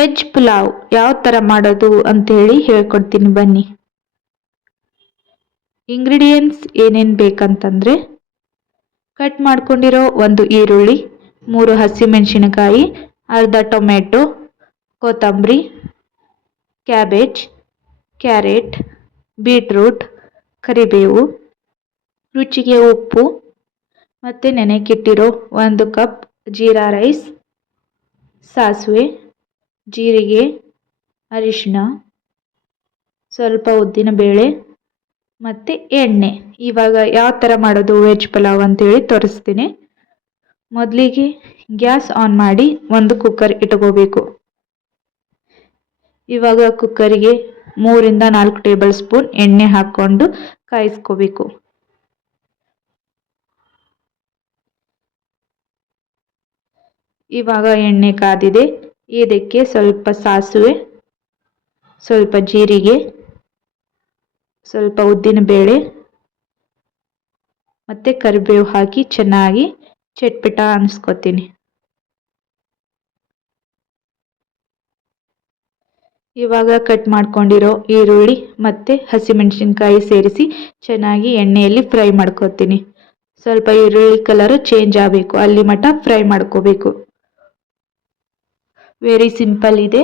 Veg pulao ಯಾವ ಥರ ಮಾಡೋದು ಅಂತೇಳಿ ಹೇಳ್ಕೊಡ್ತೀನಿ ಬನ್ನಿ. ಇಂಗ್ರೀಡಿಯೆಂಟ್ಸ್ ಏನೇನು ಬೇಕಂತಂದರೆ, ಕಟ್ ಮಾಡ್ಕೊಂಡಿರೋ ಒಂದು ಈರುಳ್ಳಿ, 3 ಹಸಿಮೆಣಸಿನಕಾಯಿ, ಅರ್ಧ ಟೊಮೆಟೊ, ಕೊತ್ತಂಬರಿ, ಕ್ಯಾಬೇಜ್, ಕ್ಯಾರೆಟ್, ಬೀಟ್ರೂಟ್, ಕರಿಬೇವು, ರುಚಿಗೆ ಉಪ್ಪು, ಮತ್ತು ನೆನೆಕಿಟ್ಟಿರೋ 1 ಕಪ್ ಜೀರಾ ರೈಸ್, ಸಾಸಿವೆ, ಜೀರಿಗೆ, ಅರಿಶಿನ, ಸ್ವಲ್ಪ ಉದ್ದಿನಬೇಳೆ ಮತ್ತು ಎಣ್ಣೆ. ಇವಾಗ ಯಾವ ಥರ ಮಾಡೋದು ವೆಜ್ ಪಲಾವ್ ಅಂತೇಳಿ ತೋರಿಸ್ತೀನಿ. ಮೊದಲಿಗೆ ಗ್ಯಾಸ್ ಆನ್ ಮಾಡಿ ಒಂದು ಕುಕ್ಕರ್ ಇಟ್ಕೋಬೇಕು. ಇವಾಗ ಕುಕ್ಕರಿಗೆ 3ರಿಂದ 4 ಟೇಬಲ್ ಸ್ಪೂನ್ ಎಣ್ಣೆ ಹಾಕ್ಕೊಂಡು ಕಾಯಿಸ್ಕೋಬೇಕು. ಇವಾಗ ಎಣ್ಣೆ ಕಾದಿದೆ. ಇದಕ್ಕೆ ಸ್ವಲ್ಪ ಸಾಸಿವೆ, ಸ್ವಲ್ಪ ಜೀರಿಗೆ, ಸ್ವಲ್ಪ ಉದ್ದಿನಬೇಳೆ ಮತ್ತು ಕರಿಬೇವು ಹಾಕಿ ಚೆನ್ನಾಗಿ ಚಟ್ಪಟ ಅನ್ನಿಸ್ಕೊತೀನಿ. ಇವಾಗ ಕಟ್ ಮಾಡ್ಕೊಂಡಿರೋ ಈರುಳ್ಳಿ ಮತ್ತು ಹಸಿಮೆಣಸಿನ್ಕಾಯಿ ಸೇರಿಸಿ ಚೆನ್ನಾಗಿ ಎಣ್ಣೆಯಲ್ಲಿ ಫ್ರೈ ಮಾಡ್ಕೊತೀನಿ. ಸ್ವಲ್ಪ ಈರುಳ್ಳಿ ಕಲರು ಚೇಂಜ್ ಆಗಬೇಕು, ಅಲ್ಲಿ ಮಟ್ಟ ಫ್ರೈ ಮಾಡ್ಕೋಬೇಕು. ವೆರಿ ಸಿಂಪಲ್ ಇದೆ,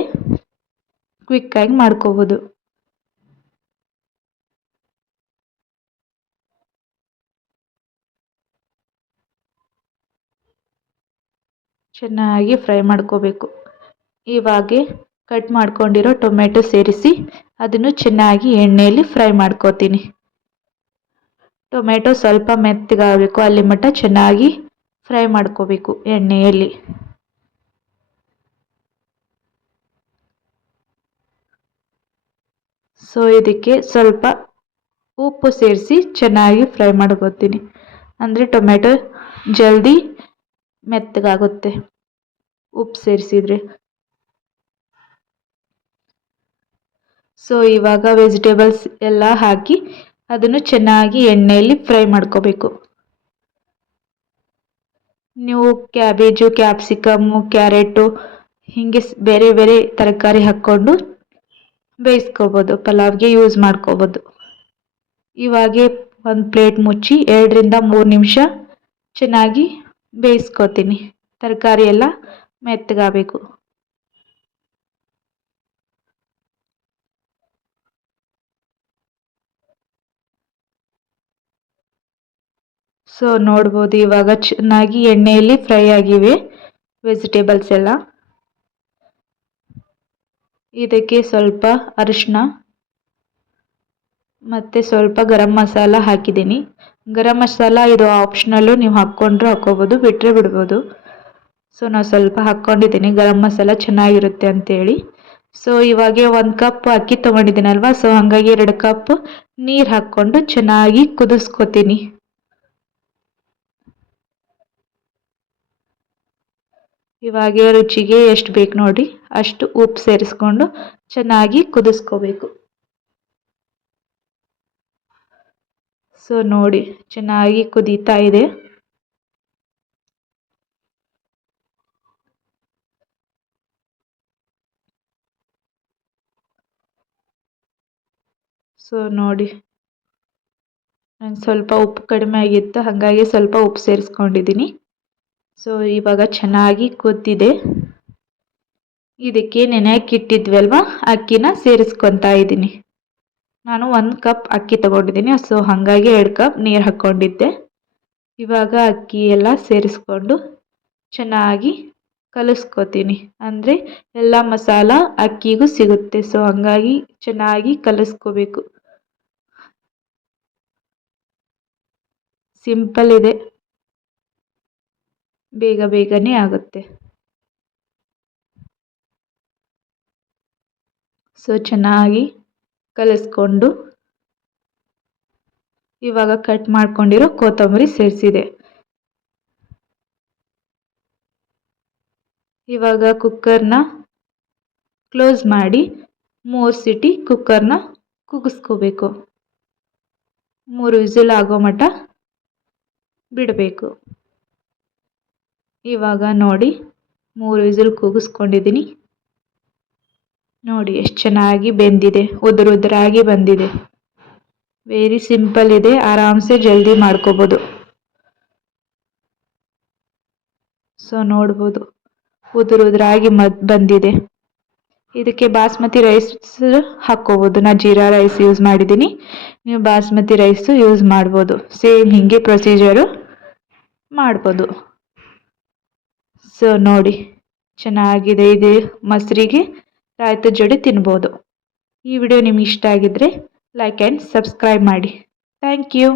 ಕ್ವಿಕ್ಕಾಗಿ ಮಾಡ್ಕೋಬೋದು. ಚೆನ್ನಾಗಿ ಫ್ರೈ ಮಾಡ್ಕೋಬೇಕು. ಇವಾಗೆ ಕಟ್ ಮಾಡ್ಕೊಂಡಿರೋ ಟೊಮೆಟೊ ಸೇರಿಸಿ ಅದನ್ನು ಚೆನ್ನಾಗಿ ಎಣ್ಣೆಯಲ್ಲಿ ಫ್ರೈ ಮಾಡ್ಕೋತೀನಿ. ಟೊಮೆಟೊ ಸ್ವಲ್ಪ ಮೆತ್ತಗಾಗಬೇಕು, ಅಲ್ಲಿ ಮಟ್ಟ ಚೆನ್ನಾಗಿ ಫ್ರೈ ಮಾಡ್ಕೋಬೇಕು ಎಣ್ಣೆಯಲ್ಲಿ. ಸೊ ಇದಕ್ಕೆ ಸ್ವಲ್ಪ ಉಪ್ಪು ಸೇರಿಸಿ ಚೆನ್ನಾಗಿ ಫ್ರೈ ಮಾಡ್ಕೋತೀನಿ. ಅಂದರೆ ಟೊಮೆಟೊ ಜಲ್ದಿ ಮೆತ್ತಗಾಗುತ್ತೆ ಉಪ್ಪು ಸೇರಿಸಿದರೆ. ಸೊ ಇವಾಗ ವೆಜಿಟೇಬಲ್ಸ್ ಎಲ್ಲ ಹಾಕಿ ಅದನ್ನು ಚೆನ್ನಾಗಿ ಎಣ್ಣೆಯಲ್ಲಿ ಫ್ರೈ ಮಾಡ್ಕೋಬೇಕು. ನೀವು ಕ್ಯಾಬೇಜು, ಕ್ಯಾಪ್ಸಿಕಮ್ಮು, ಕ್ಯಾರೆಟು ಹೀಗೆ ಬೇರೆ ಬೇರೆ ತರಕಾರಿ ಹಾಕ್ಕೊಂಡು ಬೇಯಿಸ್ಕೋಬೋದು, ಪಲಾವ್ಗೆ ಯೂಸ್ ಮಾಡ್ಕೋಬೋದು. ಇವಾಗೆ ಒಂದು ಪ್ಲೇಟ್ ಮುಚ್ಚಿ 2ರಿಂದ 3 ನಿಮಿಷ ಚೆನ್ನಾಗಿ ಬೇಯಿಸ್ಕೋತೀನಿ. ತರಕಾರಿ ಎಲ್ಲ ಮೆತ್ತಗಾಗಬೇಕು. ಸೊ ನೋಡ್ಬೋದು ಇವಾಗ ಚೆನ್ನಾಗಿ ಎಣ್ಣೆಯಲ್ಲಿ ಫ್ರೈ ಆಗಿವೆ ವೆಜಿಟೇಬಲ್ಸ್ ಎಲ್ಲ. ಇದಕ್ಕೆ ಸ್ವಲ್ಪ ಅರಿಶಿನ ಮತ್ತು ಸ್ವಲ್ಪ ಗರಂ ಮಸಾಲ ಹಾಕಿದ್ದೀನಿ. ಗರಂ ಮಸಾಲ ಇದು ಆಪ್ಷನಲ್ಲು, ನೀವು ಹಾಕ್ಕೊಂಡ್ರೂ ಹಾಕ್ಕೋಬೋದು, ಬಿಟ್ಟರೆ ಬಿಡ್ಬೋದು. ಸೊ ನಾವು ಸ್ವಲ್ಪ ಹಾಕ್ಕೊಂಡಿದ್ದೀನಿ, ಗರಂ ಮಸಾಲ ಚೆನ್ನಾಗಿರುತ್ತೆ ಅಂತೇಳಿ. ಸೊ ಇವಾಗೆ 1 ಕಪ್ ಅಕ್ಕಿ ತೊಗೊಂಡಿದ್ದೀನಲ್ವ, ಸೊ ಹಾಗಾಗಿ 2 ಕಪ್ ನೀರು ಹಾಕ್ಕೊಂಡು ಚೆನ್ನಾಗಿ ಕುದಿಸ್ಕೊತೀನಿ. ಇವಾಗೆ ರುಚಿಗೆ ಎಷ್ಟು ಬೇಕು ನೋಡಿ ಅಷ್ಟು ಉಪ್ಪು ಸೇರಿಸ್ಕೊಂಡು ಚೆನ್ನಾಗಿ ಕುದಿಸ್ಕೋಬೇಕು. ಸೊ ನೋಡಿ ಚೆನ್ನಾಗಿ ಕುದೀತಾ ಇದೆ. ಸೊ ನೋಡಿ, ನಂಗೆ ಸ್ವಲ್ಪ ಉಪ್ಪು ಕಡಿಮೆ ಆಗಿತ್ತು, ಹಾಗಾಗಿ ಸ್ವಲ್ಪ ಉಪ್ಪು ಸೇರಿಸ್ಕೊಂಡಿದ್ದೀನಿ. ಸೊ ಇವಾಗ ಚೆನ್ನಾಗಿ ಕುದ್ದಿದೆ. ಇದಕ್ಕೆ ನೆನೆಯಕ್ಕಿಟ್ಟಿದ್ವಲ್ವ ಅಕ್ಕಿನ ಸೇರಿಸ್ಕೊತಾ ಇದ್ದೀನಿ. ನಾನು 1 ಕಪ್ ಅಕ್ಕಿ ತೊಗೊಂಡಿದ್ದೀನಿ, ಸೊ ಹಾಗಾಗಿ 2 ಕಪ್ ನೀರು ಹಾಕ್ಕೊಂಡಿದ್ದೆ. ಇವಾಗ ಅಕ್ಕಿ ಎಲ್ಲ ಸೇರಿಸ್ಕೊಂಡು ಚೆನ್ನಾಗಿ ಕಲಿಸ್ಕೊತೀನಿ. ಅಂದರೆ ಎಲ್ಲ ಮಸಾಲ ಅಕ್ಕಿಗೂ ಸಿಗುತ್ತೆ, ಸೊ ಹಾಗಾಗಿ ಚೆನ್ನಾಗಿ ಕಲಿಸ್ಕೋಬೇಕು. ಸಿಂಪಲ್ ಇದೆ, ಬೇಗನೆ ಆಗುತ್ತೆ. ಸೊ ಚೆನ್ನಾಗಿ ಕಲಿಸ್ಕೊಂಡು ಇವಾಗ ಕಟ್ ಮಾಡ್ಕೊಂಡಿರೋ ಕೊತ್ತಂಬರಿ ಸೇರಿಸಿದೆ. ಇವಾಗ ಕುಕ್ಕರ್ನ ಕ್ಲೋಸ್ ಮಾಡಿ 3 ಸೀಟಿ ಕುಕ್ಕರ್ನ ಕೂಗಿಸ್ಕೋಬೇಕು. 3 ವಿಸಿಲ್ ಆಗೋ ಮಟ್ಟ ಬಿಡಬೇಕು. ಇವಾಗ ನೋಡಿ 3 ವಿಸಿಲ್ ಕೂಗಿಸ್ಕೊಂಡಿದ್ದೀನಿ. ನೋಡಿ ಎಷ್ಟು ಚೆನ್ನಾಗಿ ಬೆಂದಿದೆ, ಉದುರಾಗಿ ಬಂದಿದೆ. ವೆರಿ ಸಿಂಪಲ್ ಇದೆ, ಆರಾಮ್ಸೆ ಜಲ್ದಿ ಮಾಡ್ಕೋಬೋದು. ಸೊ ನೋಡ್ಬೋದು ಉದುರಾಗಿ ಬಂದಿದೆ. ಇದಕ್ಕೆ ಬಾಸ್ಮತಿ ರೈಸ್ ಹಾಕ್ಕೋಬೋದು. ನಾನು ಜೀರಾ ರೈಸ್ ಯೂಸ್ ಮಾಡಿದ್ದೀನಿ, ನೀವು ಬಾಸ್ಮತಿ ರೈಸು ಯೂಸ್ ಮಾಡ್ಬೋದು. ಸೇಮ್ ಹೀಗೆ ಪ್ರೊಸೀಜರು ಮಾಡ್ಬೋದು. ಸೊ ನೋಡಿ ಚೆನ್ನಾಗಿದೆ. ಇದು ಮೊಸರಿಗೆ ರಾಯ್ತದ ಜೋಡಿ ತಿನ್ಬೋದು. ಈ ವಿಡಿಯೋ ನಿಮ್ಗೆ ಇಷ್ಟ ಆಗಿದ್ರೆ ಲೈಕ್ ಆ್ಯಂಡ್ ಸಬ್ಸ್ಕ್ರೈಬ್ ಮಾಡಿ. Thank you.